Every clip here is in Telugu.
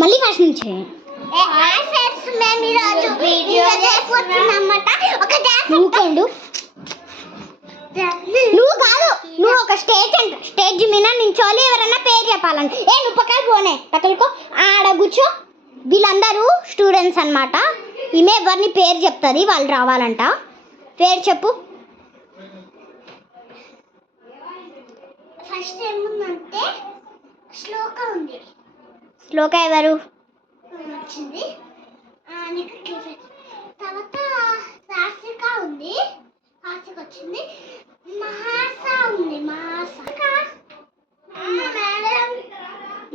మళ్ళీ ఫస్ట్ నుంచి నువ్వు కాదు, నువ్వు ఒక స్టేజ్ మీద నించోలి, ఎవరన్నా పేరు చెప్పాలంటే నువ్వు పక్కకు పోనే పక్కలకు ఆడ కూర్చో. వీళ్ళందరూ స్టూడెంట్స్ అన్నమాట. ఈమె ఎవరిని పేరు చెప్తుంది, వాళ్ళు రావాలంట. పేరు చెప్పు. ఫస్ట్ ఏముందంటే శ్లోక ఉంది. శ్లోక ఎవరు? వచ్చింది. తర్వాత సాత్విక ఉంది, సాత్విక వచ్చింది. మహాస ఉంది, మహాస.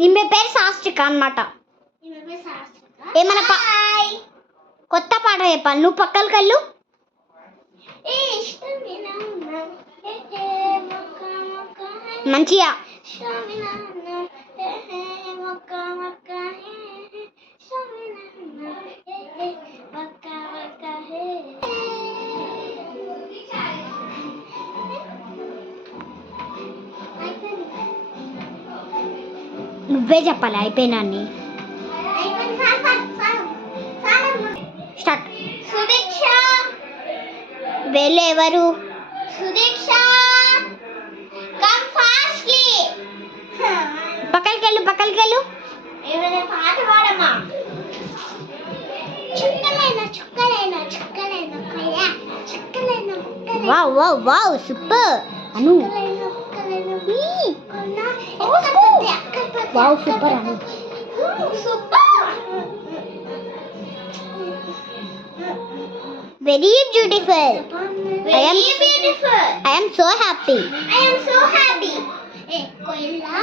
ఈమె పేరు శాస్త్రిక అన్నమాట. ఏమన్నా కొత్త పాట చెప్పాలి, నువ్వు పక్కలకి వెళ్ళు. మంచిగా నువ్వే చెప్పాలి. అయిపోయినా స్టార్ట్. సుదీక్ష. వీళ్ళు ఎవరు? Sudiksha come fastly. పక్కలకి వెళ్ళు. ఏమైనా పాట పాడమ్మా. చుక్కలైన చుక్కలైన చుక్కలైన కయ్యా, చుక్కలైన ముక్కలైన. Wow wow wow super Anu. Wow super Anu. Super. Very beautiful. Very beautiful. I am so happy. I am so happy. Ek koila.